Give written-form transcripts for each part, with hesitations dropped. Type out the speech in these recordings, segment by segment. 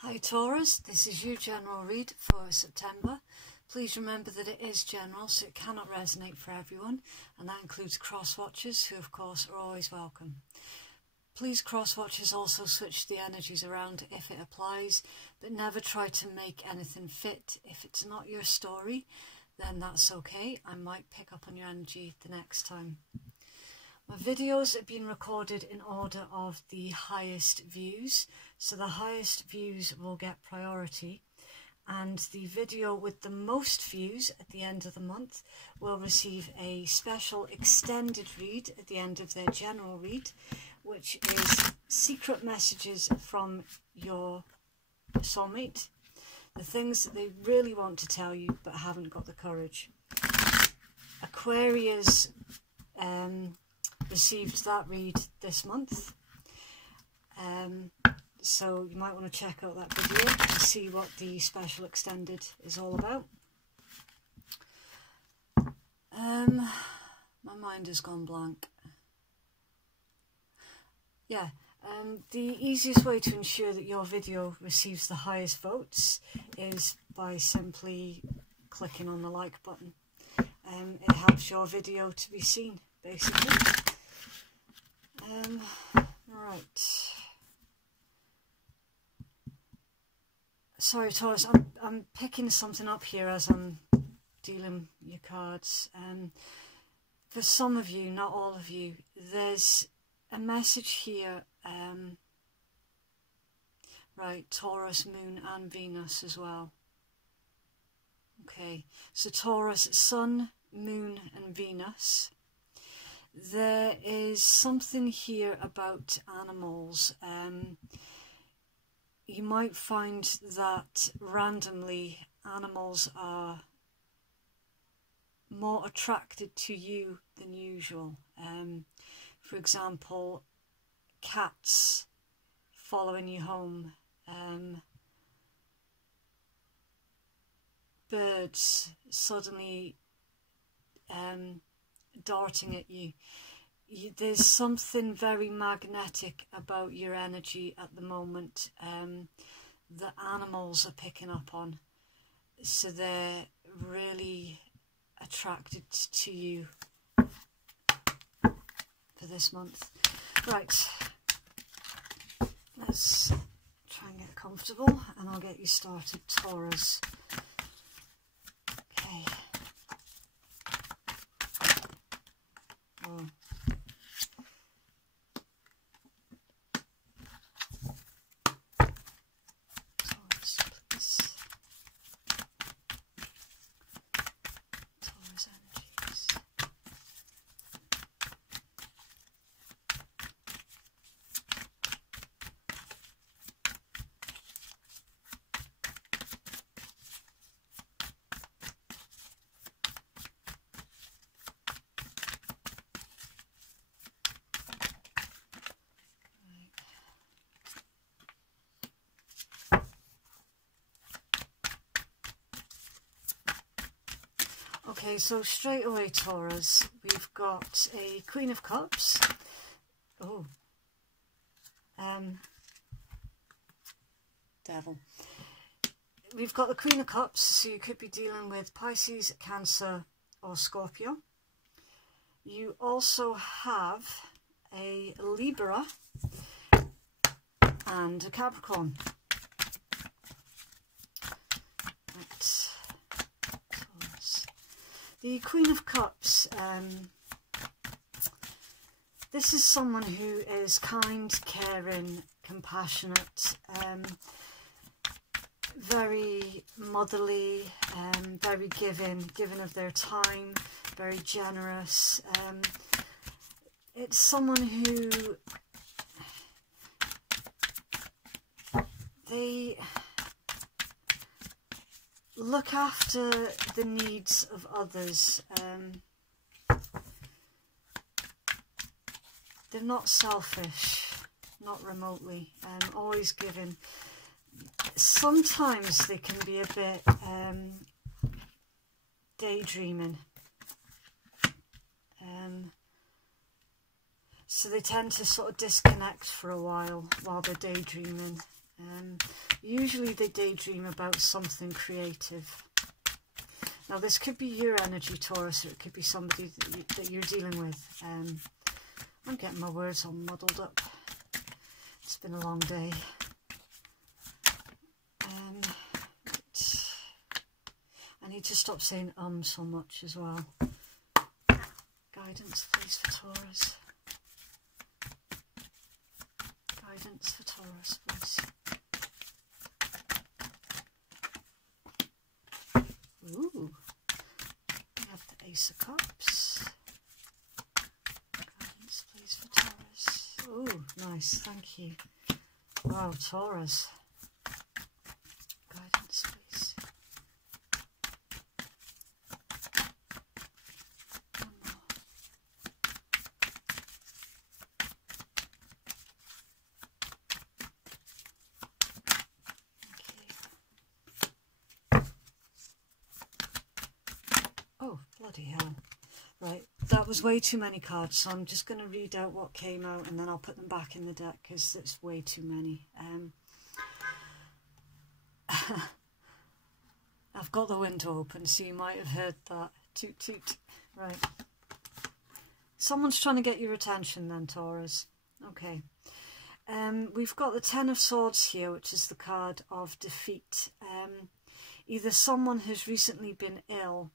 Hi Taurus, this is your general read for September. Please remember that it is general, so it cannot resonate for everyone, and that includes cross-watchers, who of course are always welcome. Please, cross-watchers, also switch the energies around if it applies, but never try to make anything fit. If it's not your story, then that's okay. I might pick up on your energy the next time. My videos have been recorded in order of the highest views, so the highest views will get priority, and the video with the most views at the end of the month will receive a special extended read at the end of their general read, which is secret messages from your soulmate, the things that they really want to tell you but haven't got the courage. Aquarius received that read this month, so you might want to check out that video and see what the special extended is all about. My mind has gone blank. Yeah, the easiest way to ensure that your video receives the highest votes is by simply clicking on the like button. It helps your video to be seen, basically. Right. Sorry, Taurus, I'm picking something up here as I'm dealing your cards. For some of you, not all of you, there's a message here. Right, Taurus, Moon and Venus as well. Okay, so Taurus, Sun, Moon and Venus. There is something here about animals. You might find that randomly animals are more attracted to you than usual. For example, cats following you home, birds suddenly darting at you. There's something very magnetic about your energy at the moment that animals are picking up on, so they're really attracted to you for this month. Right, let's try and get comfortable and I'll get you started, Taurus. Okay. Oh. Taurus, please. Taurus energies. Okay, so straight away, Taurus, we've got a Queen of Cups. Oh, Devil. We've got the Queen of Cups, so you could be dealing with Pisces, Cancer or Scorpio. You also have a Libra and a Capricorn. Right. The Queen of Cups, this is someone who is kind, caring, compassionate, very motherly, very giving of their time, very generous. It's someone who they look after the needs of others. They're not selfish, not remotely, always giving. Sometimes they can be a bit daydreaming. So they tend to sort of disconnect for a while they're daydreaming. Usually they daydream about something creative. Now this could be your energy, Taurus, or it could be somebody that you're dealing with. I'm getting my words all muddled up. It's been a long day. Right. I need to stop saying so much as well. Guidance, please, for Taurus. Guidance for Taurus, please. Ooh, we have the Ace of Cups. Guidance, please, for Taurus. Ooh, nice, thank you. Wow, Taurus. Guidance, please. One more. Oh, bloody hell. Right, that was way too many cards, so I'm just going to read out what came out and then I'll put them back in the deck because it's way too many. I've got the window open, so you might have heard that. Toot toot. Right. Someone's trying to get your attention then, Taurus. Okay. We've got the Ten of Swords here, which is the card of defeat. Either someone has recently been ill,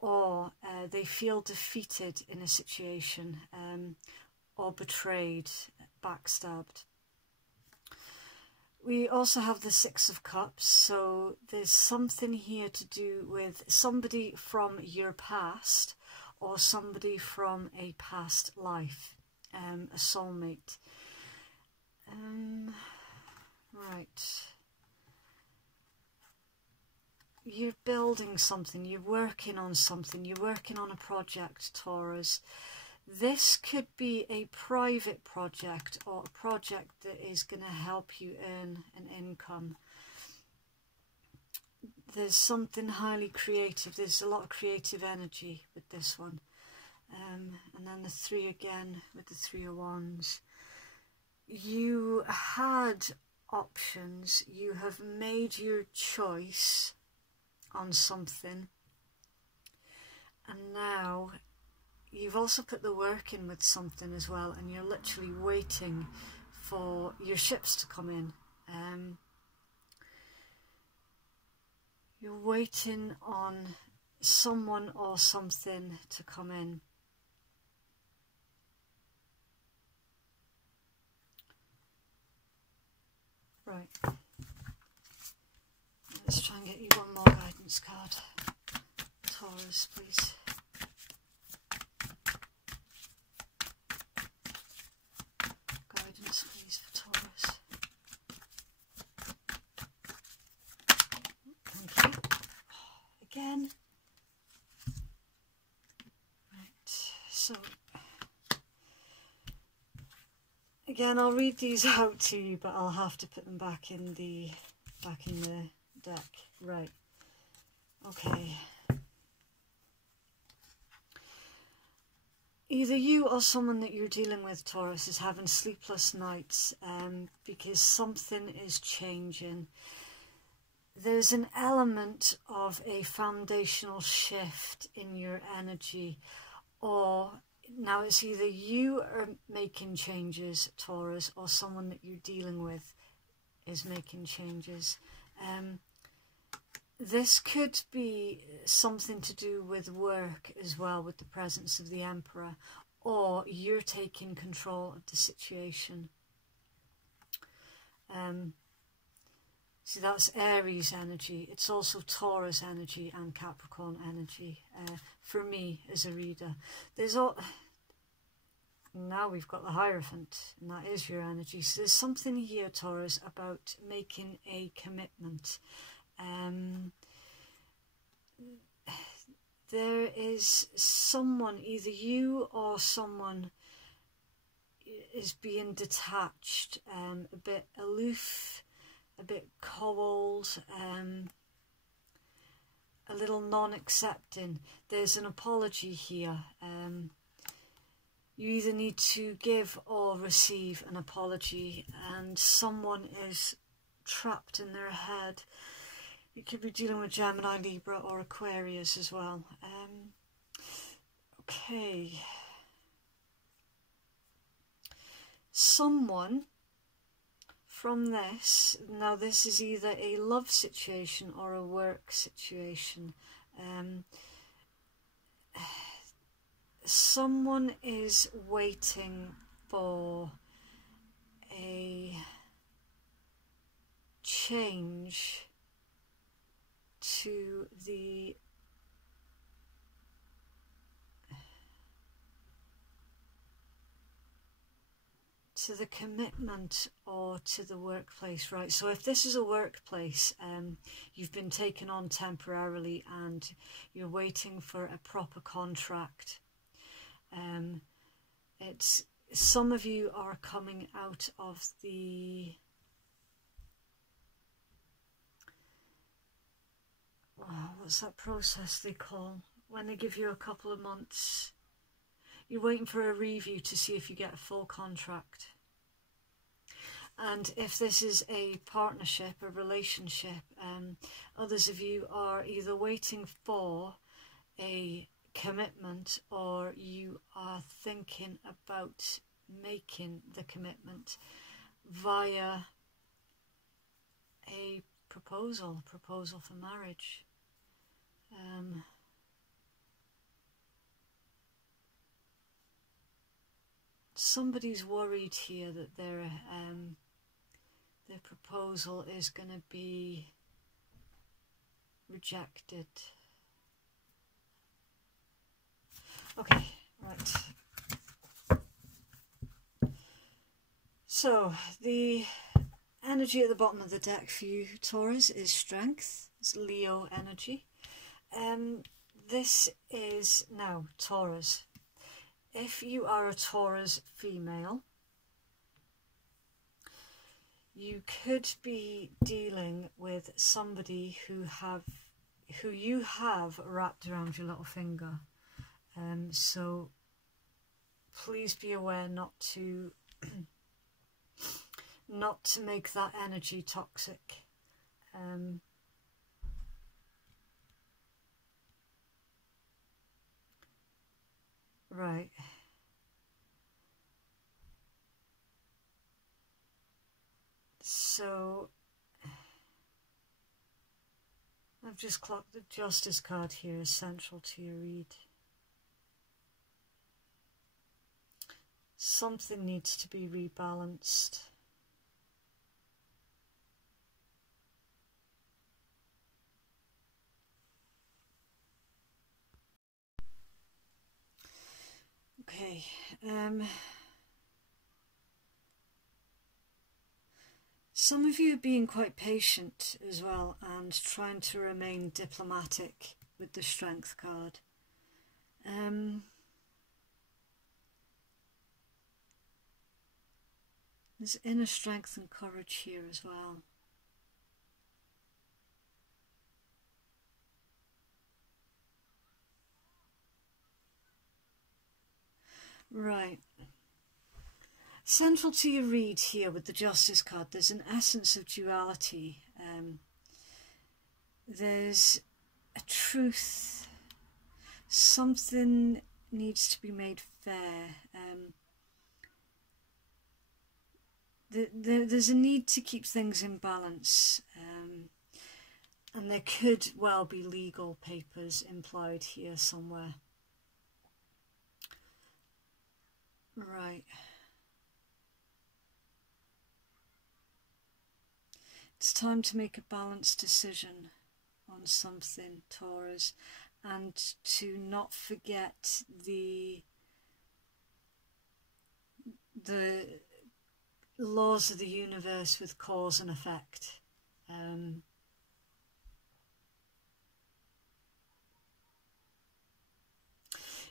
or they feel defeated in a situation, or betrayed, backstabbed. We also have the Six of Cups, so there's something here to do with somebody from your past or somebody from a past life, a soulmate. Right. You're building something, you're working on something, you're working on a project, Taurus. This could be a private project or a project that is going to help you earn an income. There's something highly creative, there's a lot of creative energy with this one. And then the Three again with the Three of Wands. You had options, you have made your choice on something, and now you've also put the work in with something as well, and you're literally waiting for your ships to come in. You're waiting on someone or something to come in. Right. Let's try and get you one more guidance card. Taurus, please. Guidance, please, for Taurus. Thank you. Again. Right, so again, I'll read these out to you, but I'll have to put them back in the deck. Right. Okay. Either you or someone that you're dealing with, Taurus, is having sleepless nights because something is changing. There's an element of a foundational shift in your energy, or now it's either you are making changes, Taurus, or someone that you're dealing with is making changes. This could be something to do with work as well, with the presence of the Emperor, or you're taking control of the situation. See, that's Aries energy. It's also Taurus energy and Capricorn energy for me as a reader. Now we've got the Hierophant, and that is your energy. So there's something here, Taurus, about making a commitment. There is someone, either you or someone is being detached, a bit aloof, a bit cold, a little non-accepting. There's an apology here. You either need to give or receive an apology, and someone is trapped in their head. You could be dealing with Gemini, Libra or Aquarius as well. Okay. Someone from this, now this is either a love situation or a work situation. Someone is waiting for a change to the commitment or to the workplace, right? So if this is a workplace, you've been taken on temporarily and you're waiting for a proper contract. It's some of you are coming out of the what's that process they call when they give you a couple of months? You're waiting for a review to see if you get a full contract. And if this is a partnership, a relationship, others of you are either waiting for a commitment or you are thinking about making the commitment via a proposal for marriage. Somebody's worried here that their proposal is going to be rejected. Okay, right. So the energy at the bottom of the deck for you, Taurus, is strength. It's Leo energy. This is now Taurus. If you are a Taurus female, you could be dealing with somebody who you have wrapped around your little finger. So please be aware not to make that energy toxic. Right. So I've just clocked the Justice card here is central to your read. Something needs to be rebalanced. Okay, some of you are being quite patient as well and trying to remain diplomatic with the Strength card. There's inner strength and courage here as well. Right. Central to your read here with the Justice card, there's an essence of duality. There's a truth. Something needs to be made fair. There's a need to keep things in balance. And there could well be legal papers implied here somewhere. Right. It's time to make a balanced decision on something, Taurus, and to not forget the laws of the universe with cause and effect.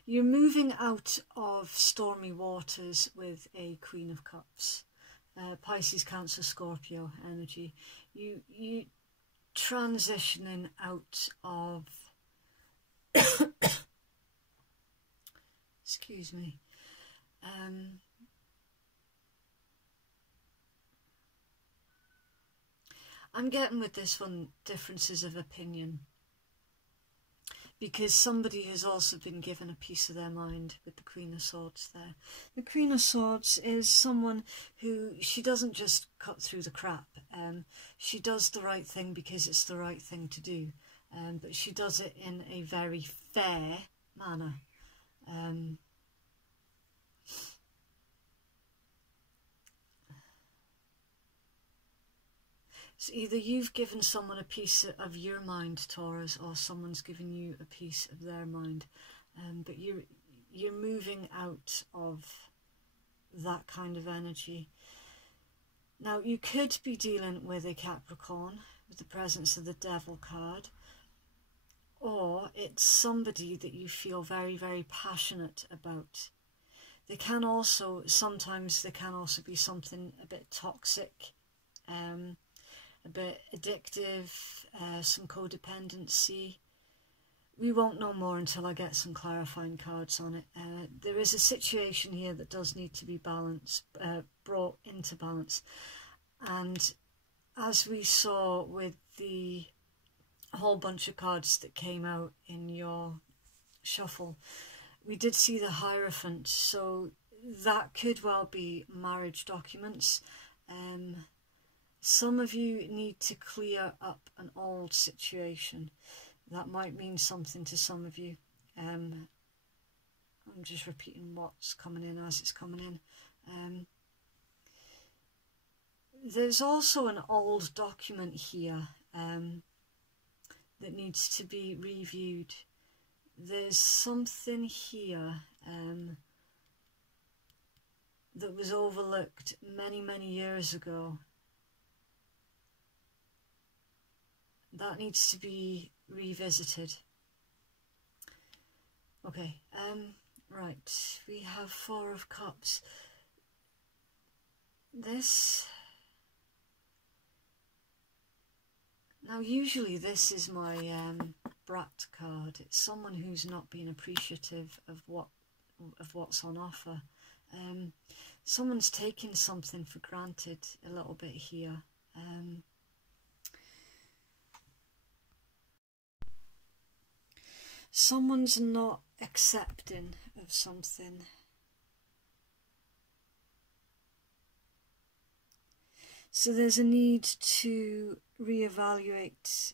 You're moving out of stormy waters with a Queen of Cups. Pisces, Cancer, Scorpio energy. You transitioning out of excuse me. I'm getting with this one differences of opinion, because somebody has also been given a piece of their mind with the Queen of Swords there. The Queen of Swords is someone who, she doesn't just cut through the crap. She does the right thing because it's the right thing to do, but she does it in a very fair manner. So either you've given someone a piece of your mind, Taurus, or someone's given you a piece of their mind, but you're moving out of that kind of energy. Now, you could be dealing with a Capricorn with the presence of the Devil card, or it's somebody that you feel very, very passionate about. They can also, sometimes they can also be something a bit toxic, a bit addictive, some codependency. We won't know more until I get some clarifying cards on it. There is a situation here that does need to be balanced, brought into balance. And as we saw with the whole bunch of cards that came out in your shuffle, we did see the Hierophant, so that could well be marriage documents. Some of you need to clear up an old situation. That might mean something to some of you. I'm just repeating what's coming in as it's coming in. There's also an old document here that needs to be reviewed. There's something here that was overlooked many, many years ago. That needs to be revisited. Okay, right, we have Four of Cups. Now usually this is my brat card. It's someone who's not being appreciative of what's on offer. Someone's taking something for granted a little bit here. Someone's not accepting of something. So there's a need to reevaluate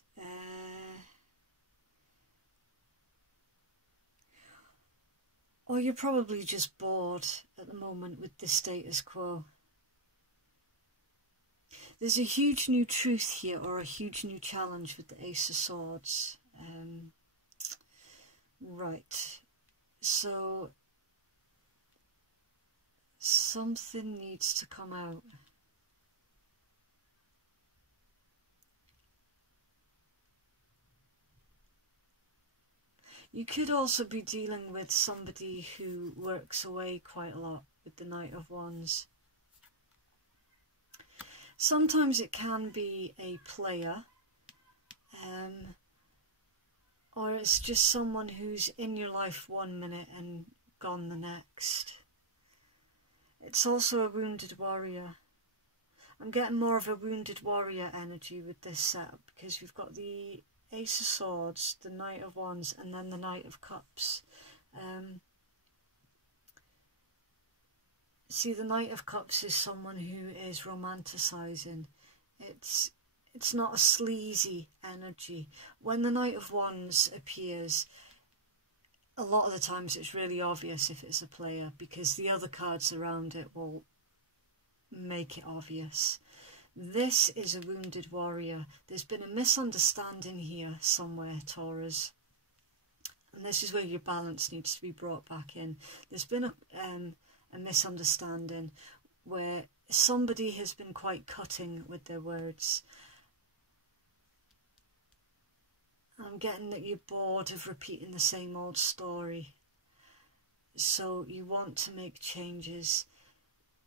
or you're probably just bored at the moment with the status quo. There's a huge new truth here, or a huge new challenge with the Ace of Swords. Right, so something needs to come out. You could also be dealing with somebody who works away quite a lot with the Knight of Wands. Sometimes it can be a player, or it's just someone who's in your life 1 minute and gone the next. It's also a wounded warrior. I'm getting more of a wounded warrior energy with this setup, because we've got the Ace of Swords, the Knight of Wands, and then the Knight of Cups. See, the Knight of Cups is someone who is romanticising. It's not a sleazy energy. When the Knight of Wands appears, a lot of the times it's really obvious if it's a player, because the other cards around it will make it obvious. This is a wounded warrior. There's been a misunderstanding here somewhere, Taurus. And this is where your balance needs to be brought back in. There's been a misunderstanding where somebody has been quite cutting with their words. I'm getting that you're bored of repeating the same old story. So you want to make changes.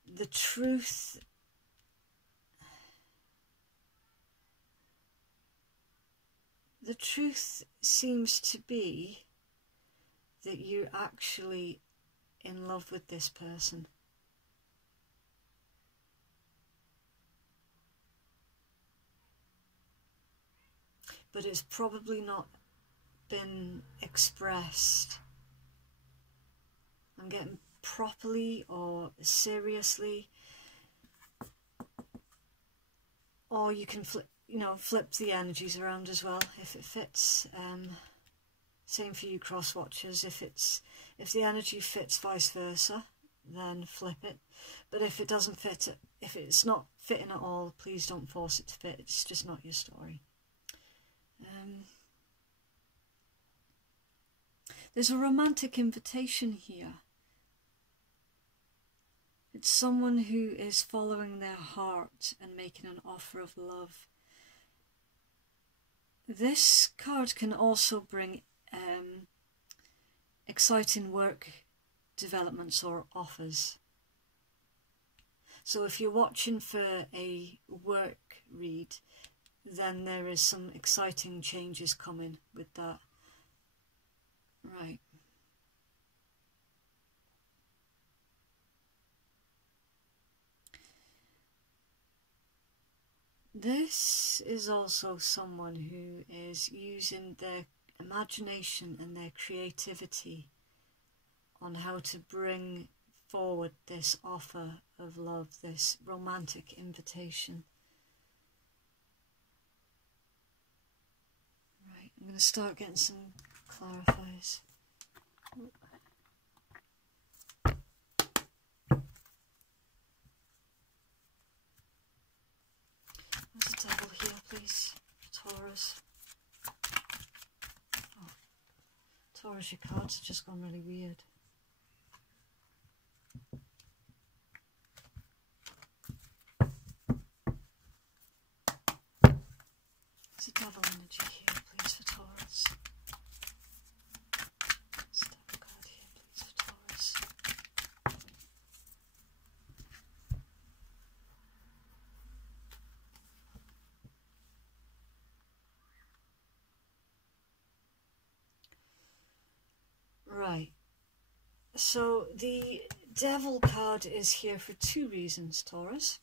The truth seems to be that you're actually in love with this person. but it's probably not been expressed. I'm getting properly or seriously, or you can flip, flip the energies around as well if it fits. Same for you cross watchers. If the energy fits vice versa, then flip it. But if it doesn't fit, if it's not fitting at all, please don't force it to fit. It's just not your story. There's a romantic invitation here. It's someone who is following their heart and making an offer of love. This card can also bring exciting work developments or offers. So if you're watching for a work read, then there is some exciting changes coming with that. Right. This is also someone who is using their imagination and their creativity on how to bring forward this offer of love, this romantic invitation. Right, I'm going to start getting some clarifiers. There's a devil here, please, Taurus. Oh, Taurus, your cards have just gone really weird. There's a devil energy here, please, for Taurus. There's a devil card here, please, for Taurus. Right, so the Devil card is here for two reasons, Taurus.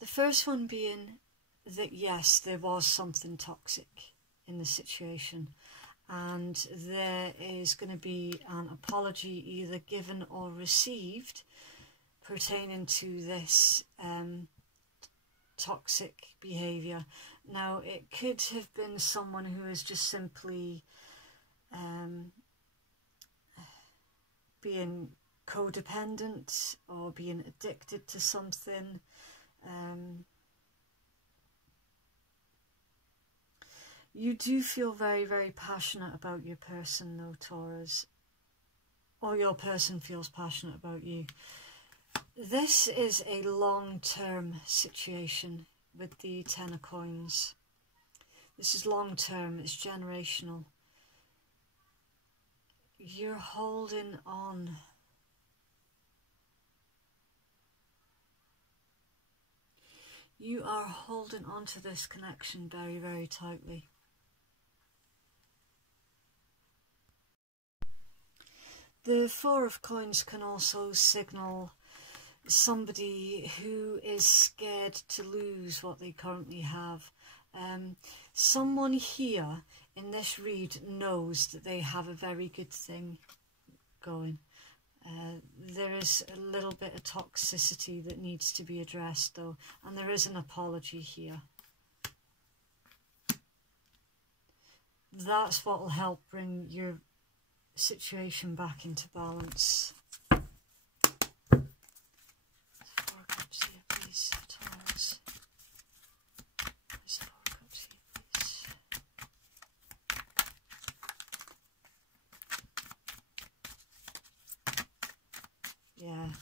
The first one being that yes, there was something toxic in the situation, and there is going to be an apology either given or received pertaining to this toxic behaviour. Now, it could have been someone who is just simply being codependent or being addicted to something. You do feel very, very passionate about your person though, Taurus, or your person feels passionate about you. This is a long-term situation with the Ten of Coins. This is long-term, it's generational. You're holding on. You are holding on to this connection very, very tightly. The Four of Coins can also signal somebody who is scared to lose what they currently have. Someone here in this read knows that they have a very good thing going. There is a little bit of toxicity that needs to be addressed though, and there is an apology here. That's what will help bring your situation back into balance. Four Cups here, please, Taurus. There's Four Cups here, please. Yeah.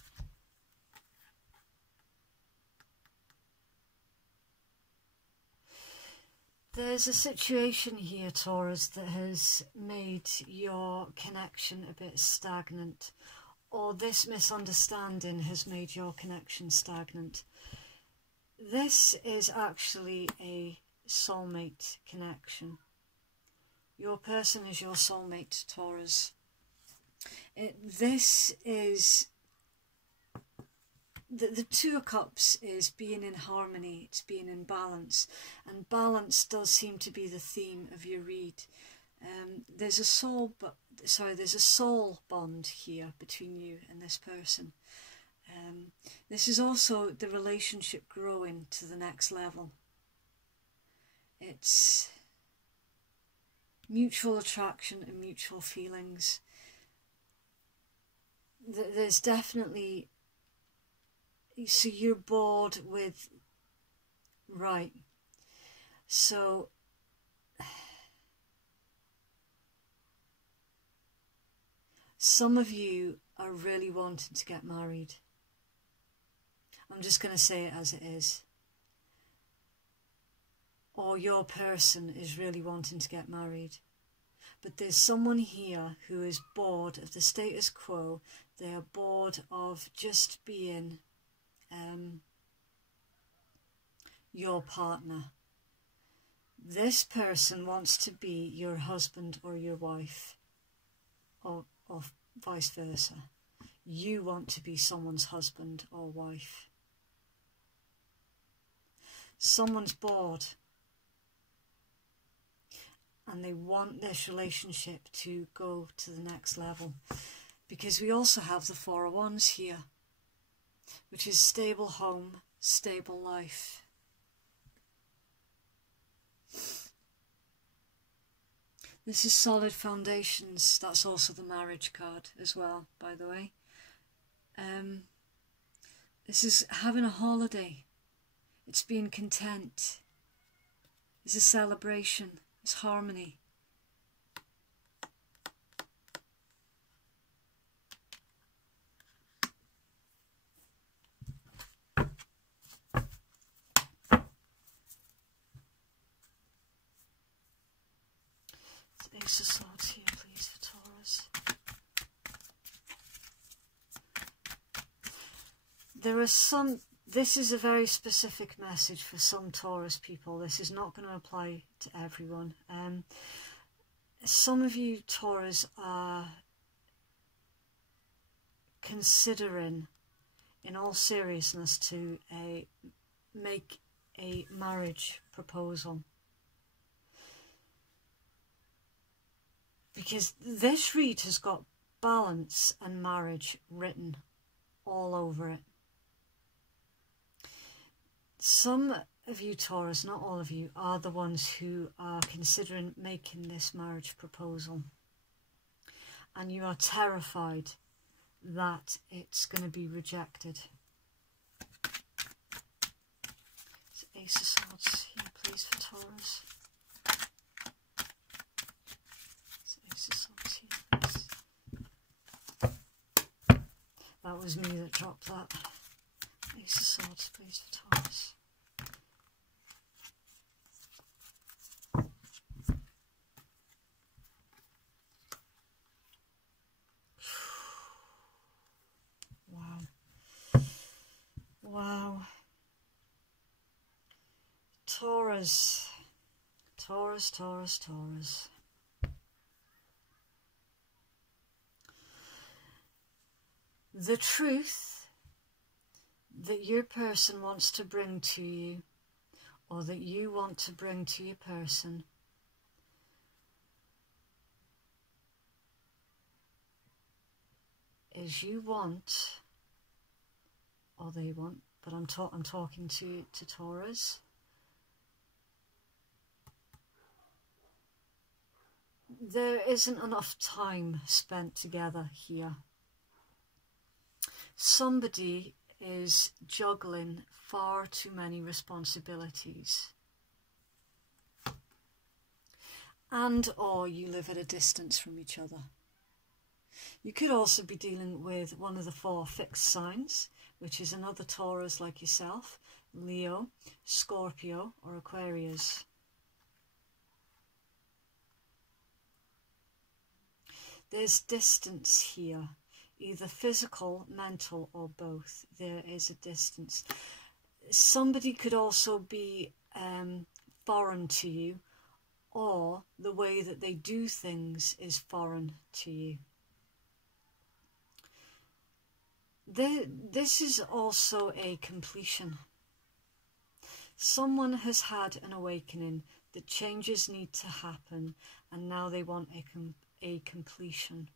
There's a situation here, Taurus, that has made your connection a bit stagnant, or this misunderstanding has made your connection stagnant. This is actually a soulmate connection. Your person is your soulmate, Taurus. This is the Two of Cups is being in harmony, it's being in balance, and balance does seem to be the theme of your read. There's a soul bond here between you and this person. This is also the relationship growing to the next level. It's mutual attraction and mutual feelings. There's definitely, so you're bored with, right, so some of you are really wanting to get married. I'm just going to say it as it is. Or your person is really wanting to get married. But there's someone here who is bored of the status quo. They are bored of just being your partner. This person wants to be your husband or your wife, or vice versa. You want to be someone's husband or wife. Someone's bored and they want this relationship to go to the next level, because we also have the Four of Wands here, which is stable home, stable life. This is solid foundations. That's also the marriage card as well, by the way. This is having a holiday. It's being content. It's a celebration. It's harmony. Ace of Swords here, please, for Taurus. There are some, this is a very specific message for some Taurus people. This is not going to apply to everyone. Some of you Taurus are considering, in all seriousness, to make a marriage proposal. Because this read has got balance and marriage written all over it. Some of you Taurus, not all of you, are the ones who are considering making this marriage proposal. And you are terrified that it's going to be rejected. So Ace of Swords here, please, for Taurus. That was me that dropped that. Ace of Swords, please, for Taurus. Wow. Wow. Taurus. Taurus, Taurus, Taurus. The truth that your person wants to bring to you, or that you want to bring to your person, is you want, or they want, but I'm talking to Taurus. There isn't enough time spent together here. Somebody is juggling far too many responsibilities. And or you live at a distance from each other. You could also be dealing with one of the 4 fixed signs, which is another Taurus like yourself, Leo, Scorpio, or Aquarius. There's distance here. Either physical, mental, or both. There is a distance. Somebody could also be foreign to you, or the way that they do things is foreign to you. This is also a completion. Someone has had an awakening that changes need to happen, and now they want a completion.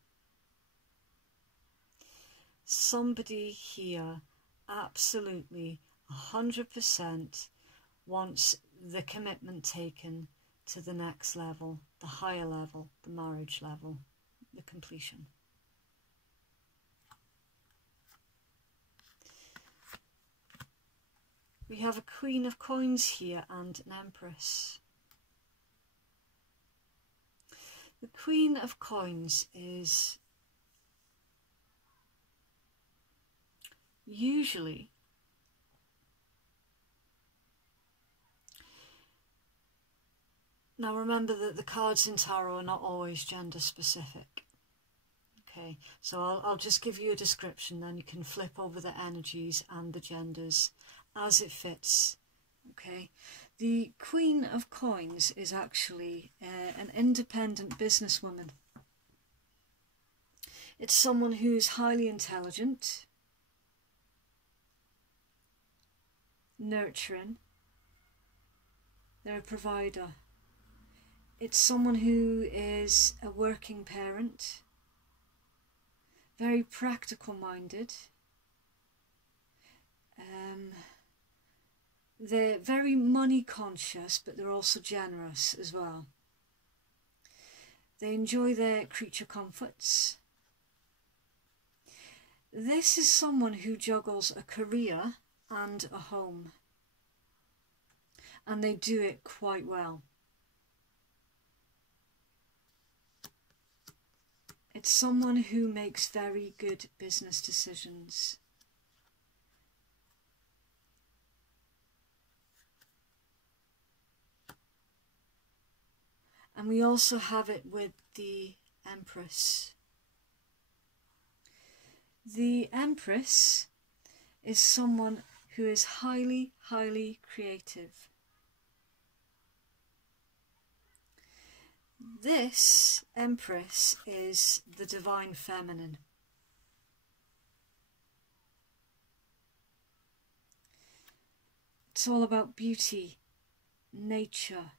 Somebody here absolutely 100% wants the commitment taken to the next level, the higher level, the marriage level, the completion. We have a Queen of Coins here and an Empress. The Queen of Coins is usually now remember that the cards in tarot are not always gender specific. Okay, so I'll just give you a description, then you can flip over the energies and the genders as it fits. Okay, the Queen of Coins is actually an independent businesswoman. It's someone who's highly intelligent, nurturing, they're a provider. It's someone who is a working parent, very practical minded. They're very money conscious, but they're also generous as well. They enjoy their creature comforts. This is someone who juggles a career and a home, and they do it quite well. It's someone who makes very good business decisions. And we also have it with the Empress. The Empress is someone who is highly, highly creative. This Empress is the divine feminine. It's all about beauty, nature,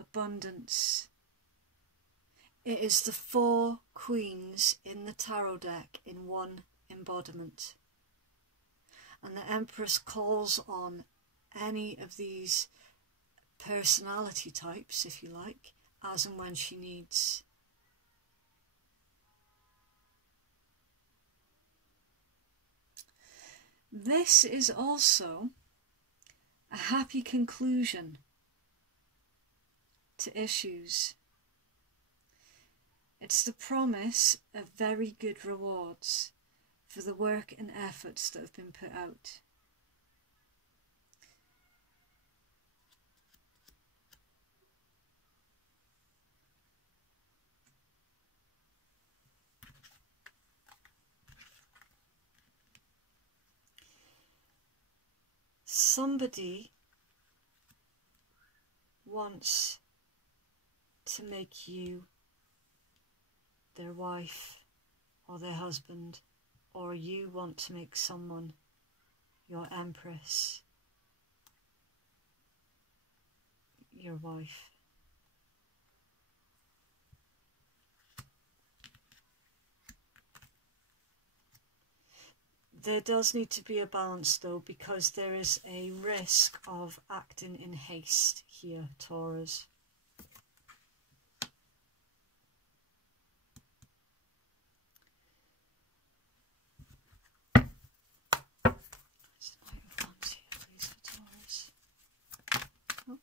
abundance. It is the 4 queens in the tarot deck in one embodiment. And the Empress calls on any of these personality types, if you like, as and when she needs. This is also a happy conclusion to issues. It's the promise of very good rewards for the work and efforts that have been put out. Somebody wants to make you their wife or their husband, or you want to make someone your Empress, your wife. There does need to be a balance though, because there is a risk of acting in haste here, Taurus. There's a Knight of Wands here, please, for Taurus. Oh,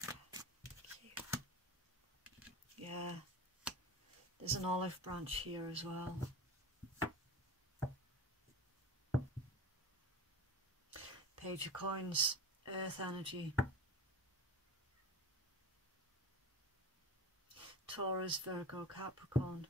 cute. Yeah, there's an olive branch here as well. Page of Coins, Earth energy. Taurus, Virgo, Capricorn.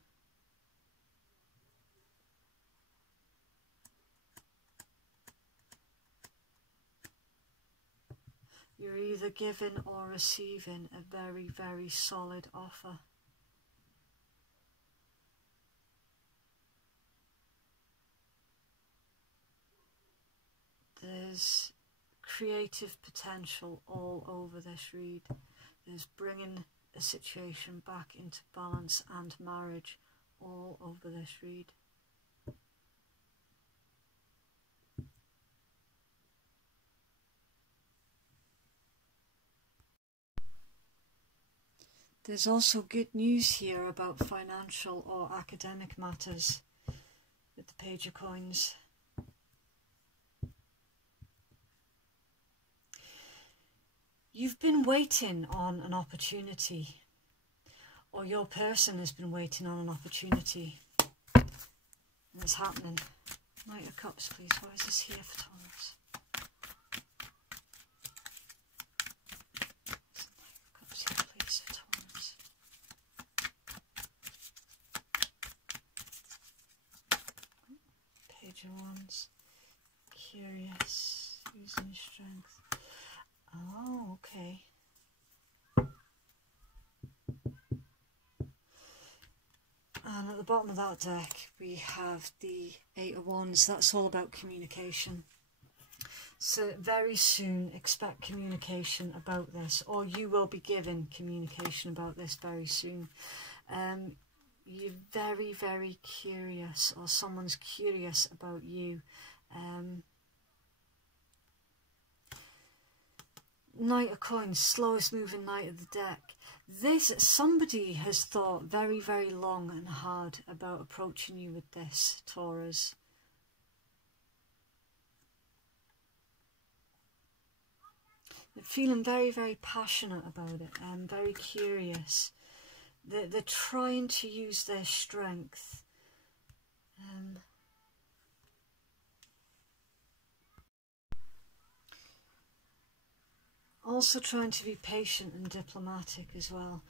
You're either giving or receiving a very, very solid offer. There's creative potential all over this read. There's bringing a situation back into balance and marriage all over this read. There's also good news here about financial or academic matters with the Page of Coins. You've been waiting on an opportunity, or your person has been waiting on an opportunity, and it's happening. Knight of Cups, please. Why is this here for Taurus? Page of Wands. Curious. Using strength. Oh, okay. And at the bottom of that deck we have the Eight of Wands. That's all about communication. So very soon expect communication about this, or you will be given communication about this very soon. You're very, very curious, or someone's curious about you. Knight of Coins, slowest moving knight of the deck. Somebody has thought very, very long and hard about approaching you with this, Taurus. They're feeling very, very passionate about it and very curious. They're trying to use their strength. Also trying to be patient and diplomatic as well.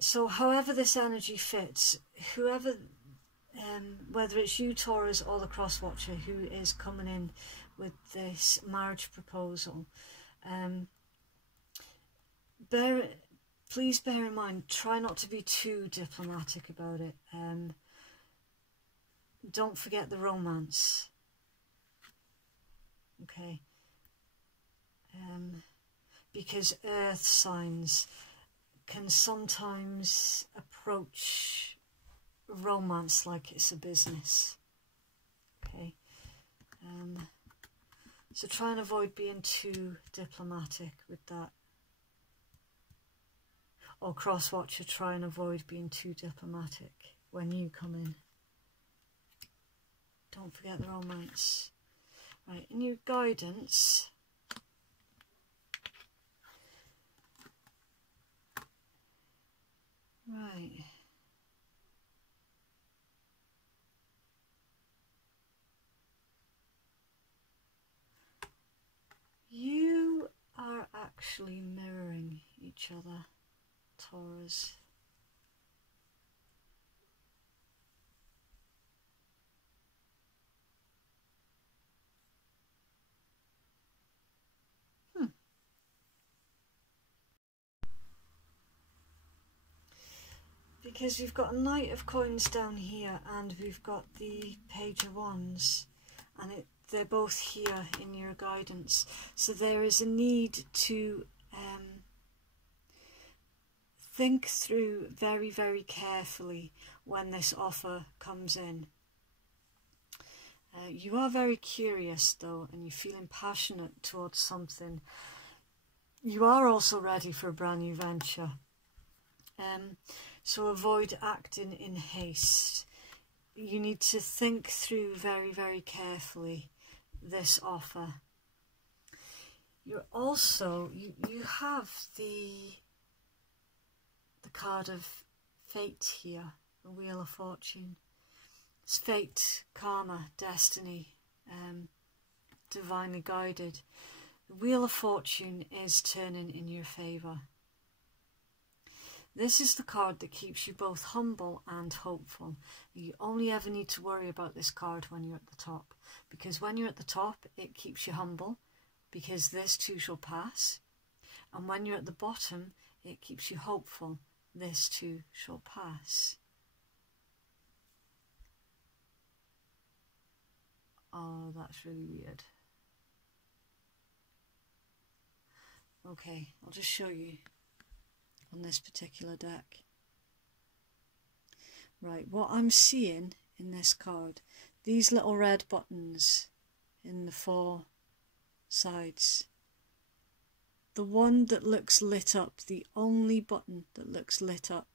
So however this energy fits, whoever, whether it's you, Taurus, or the cross-watcher who is coming in with this marriage proposal, please bear in mind, try not to be too diplomatic about it. Don't forget the romance. Okay. Because earth signs can sometimes approach romance like it's a business. Okay. So try and avoid being too diplomatic with that. Or cross-watcher, try and avoid being too diplomatic when you come in. Don't forget the romance. Right, in your guidance, right, you are actually mirroring each other, Taurus. Because we've got a Knight of Coins down here and we've got the Page of Wands, and they're both here in your guidance. So there is a need to think through very, very carefully when this offer comes in. You are very curious though, and you're feeling passionate towards something. You are also ready for a brand new venture. So avoid acting in haste. You need to think through very, very carefully this offer. You're also, you have the card of fate here, the Wheel of Fortune. It's fate, karma, destiny, divinely guided. The Wheel of Fortune is turning in your favour. This is the card that keeps you both humble and hopeful. You only ever need to worry about this card when you're at the top, because when you're at the top it keeps you humble, because this too shall pass, and when you're at the bottom it keeps you hopeful, this too shall pass. Oh, that's really weird. Okay, I'll just show you on this particular deck. Right, what I'm seeing in this card, these little red buttons in the 4 sides, the one that looks lit up, the only button that looks lit up,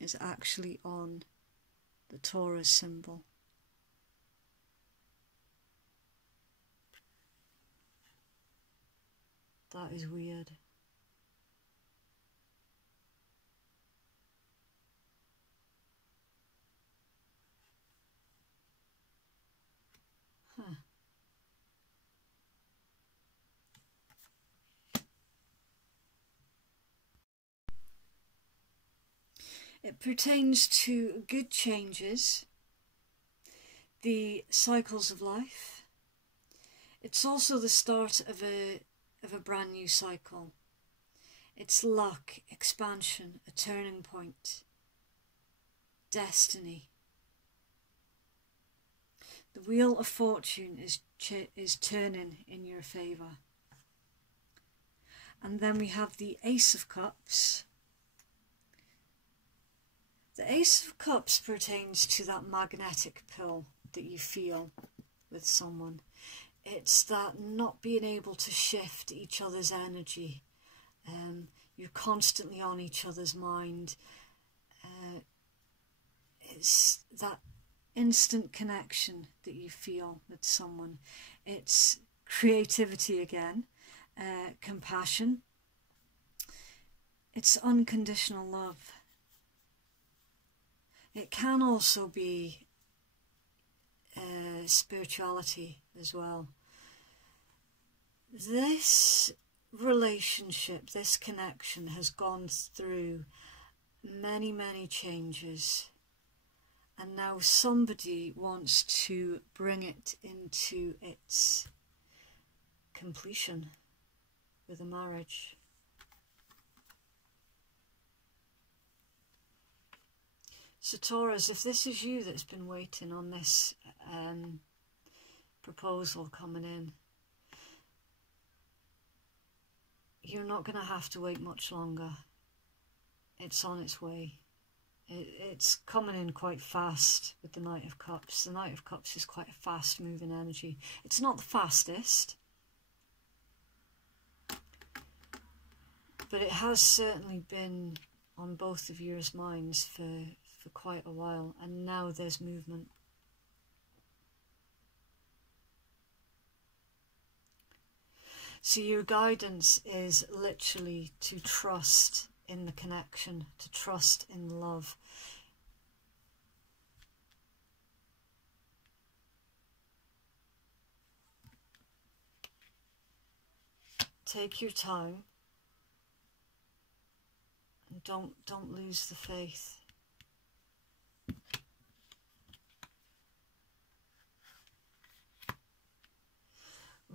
is actually on the Taurus symbol. That is weird. Huh. It pertains to good changes, the cycles of life. It's also the start of a brand new cycle. It's luck, expansion, a turning point, destiny. The wheel of fortune is turning in your favour. And then we have the Ace of Cups. The Ace of Cups pertains to that magnetic pull that you feel with someone. It's that not being able to shift each other's energy. You're constantly on each other's mind. It's that instant connection that you feel with someone. It's creativity again, compassion. It's unconditional love. It can also be spirituality as well. This relationship, this connection has gone through many, many changes, and now somebody wants to bring it into its completion with a marriage. So Taurus, if this is you that's been waiting on this proposal coming in, you're not going to have to wait much longer. It's on its way. It's coming in quite fast with the Knight of Cups. The Knight of Cups is quite a fast moving energy. It's not the fastest, but it has certainly been on both of yours minds for quite a while, and now there's movement. So your guidance is literally to trust in the connection, to trust in love. Take your time and don't lose the faith.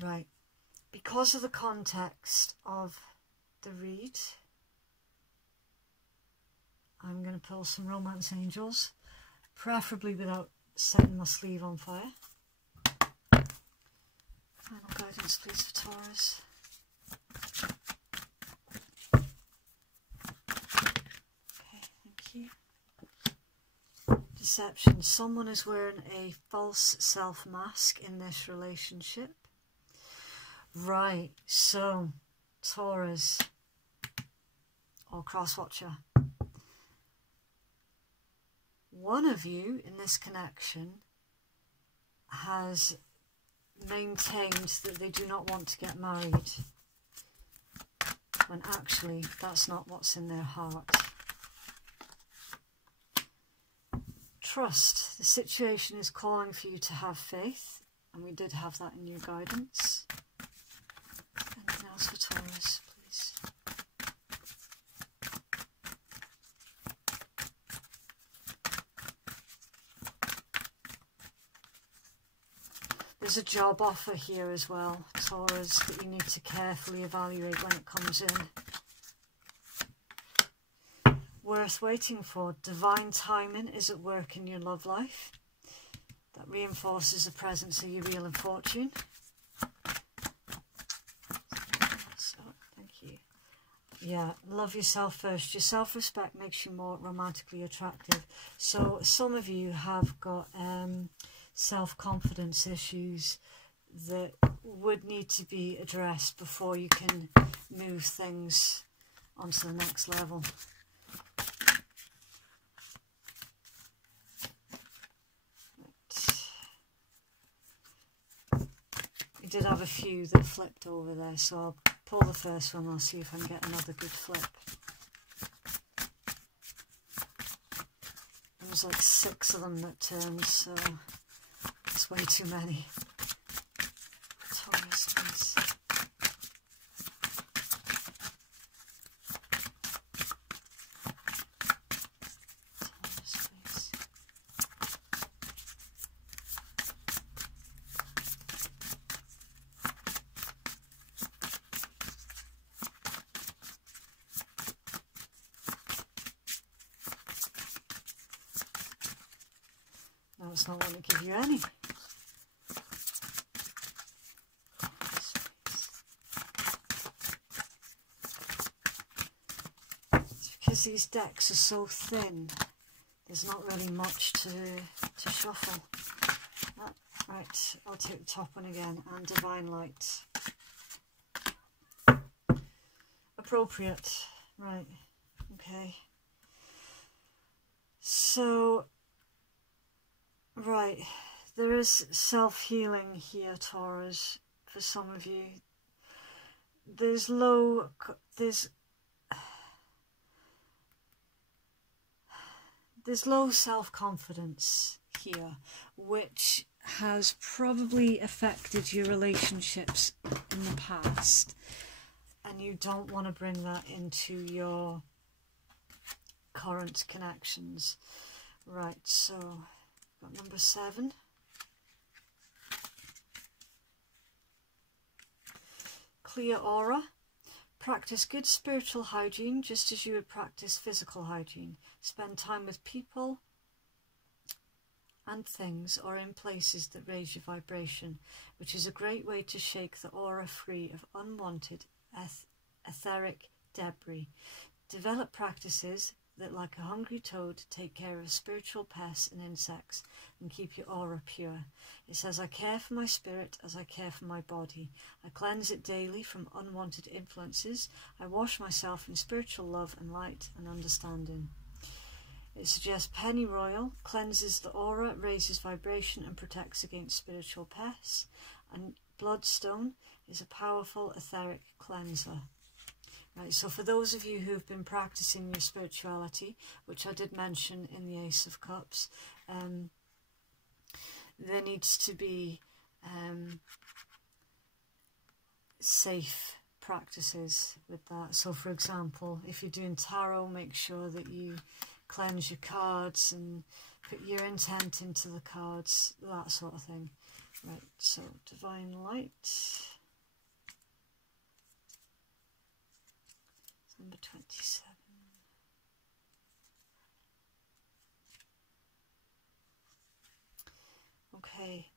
Right, because of the context of the read, I'm going to pull some Romance Angels, preferably without setting my sleeve on fire. Final guidance please for Taurus. Okay, thank you. Deception. Someone is wearing a false self mask in this relationship. Right, so Taurus or cross watcher, one of you in this connection has maintained that they do not want to get married, when actually that's not what's in their heart. Trust. The situation is calling for you to have faith, and we did have that in your guidance. Anything else for Taurus, please? There's a job offer here as well, Taurus, that you need to carefully evaluate when it comes in. Worth waiting for. Divine timing is at work in your love life. That reinforces the presence of your wheel of fortune. So, thank you. Yeah, love yourself first. Your self-respect makes you more romantically attractive. So some of you have got self-confidence issues that would need to be addressed before you can move things onto the next level. You did have a few that flipped over there, so I'll pull the first one. I'll see if I can get another good flip. There was like 6 of them that turned, so it's way too many. Taurus, please. Taurus, please. No, it's not going to give you any. Because these decks are so thin, there's not really much to shuffle. Right, I'll take the top one again, and Divine Light. Appropriate. Right, okay. So, right, there is self-healing here, Taurus, for some of you. There's low self-confidence here, which has probably affected your relationships in the past, and you don't want to bring that into your current connections. Right, so got number 7. Clear aura. Practice good spiritual hygiene just as you would practice physical hygiene. Spend time with people and things or in places that raise your vibration, which is a great way to shake the aura free of unwanted etheric debris. Develop practices that, like a hungry toad, take care of spiritual pests and insects and keep your aura pure. It says, I care for my spirit as I care for my body. I cleanse it daily from unwanted influences. I wash myself in spiritual love and light and understanding. It suggests pennyroyal, cleanses the aura, raises vibration and protects against spiritual pests. And bloodstone is a powerful etheric cleanser. Right, so for those of you who've been practicing your spirituality, which I did mention in the Ace of Cups, there needs to be safe practices with that. So for example, if you're doing tarot, make sure that you cleanse your cards and put your intent into the cards, that sort of thing. Right, so Divine Light. Number 27. Okay,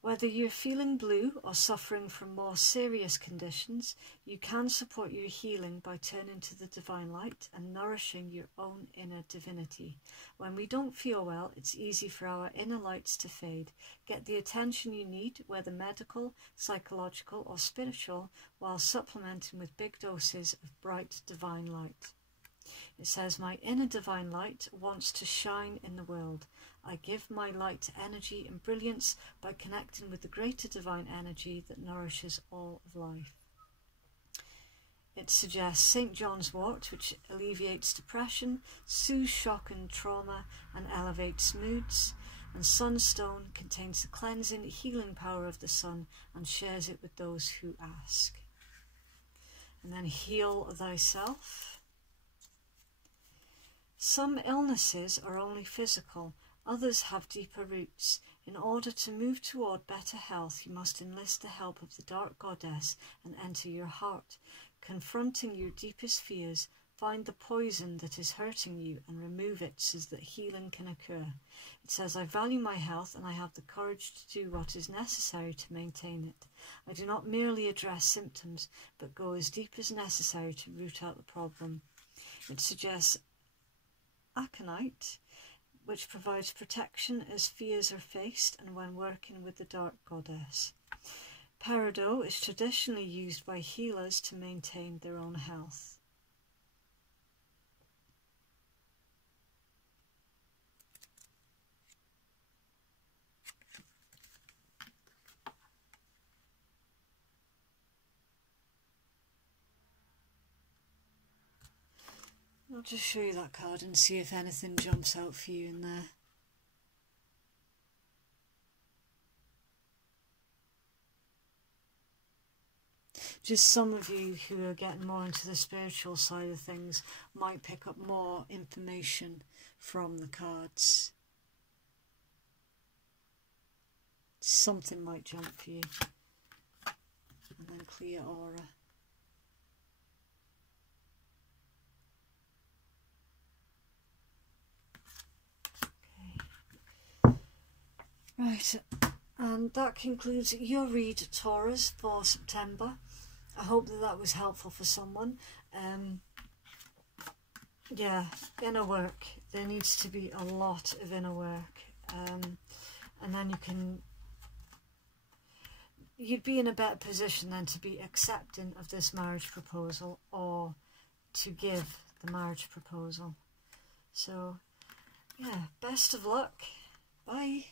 whether you're feeling blue or suffering from more serious conditions, you can support your healing by turning to the Divine Light and nourishing your own inner divinity. When we don't feel well, it's easy for our inner lights to fade. Get the attention you need, whether medical, psychological or spiritual, while supplementing with big doses of bright Divine Light. It says, my inner Divine Light wants to shine in the world. I give my light energy and brilliance by connecting with the greater divine energy that nourishes all of life. It suggests St. John's wort, which alleviates depression, soothes shock and trauma, and elevates moods. And sunstone contains the cleansing, healing power of the sun and shares it with those who ask. And then heal thyself. Some illnesses are only physical. Others have deeper roots. In order to move toward better health, you must enlist the help of the Dark Goddess and enter your heart. Confronting your deepest fears, Find the poison that is hurting you and remove it so that healing can occur. It says, I value my health and I have the courage to do what is necessary to maintain it. I do not merely address symptoms, but go as deep as necessary to root out the problem. It suggests aconite, which provides protection as fears are faced and when working with the dark goddess. Peridot is traditionally used by healers to maintain their own health. I'll just show you that card and see if anything jumps out for you in there. Just some of you who are getting more into the spiritual side of things might pick up more information from the cards. Something might jump for you. And then clear aura. Right, and that concludes your read, Taurus, for September. I hope that that was helpful for someone. Yeah, inner work. There needs to be a lot of inner work. And then you'd be in a better position then to be accepting of this marriage proposal or to give the marriage proposal. So, yeah, best of luck. Bye.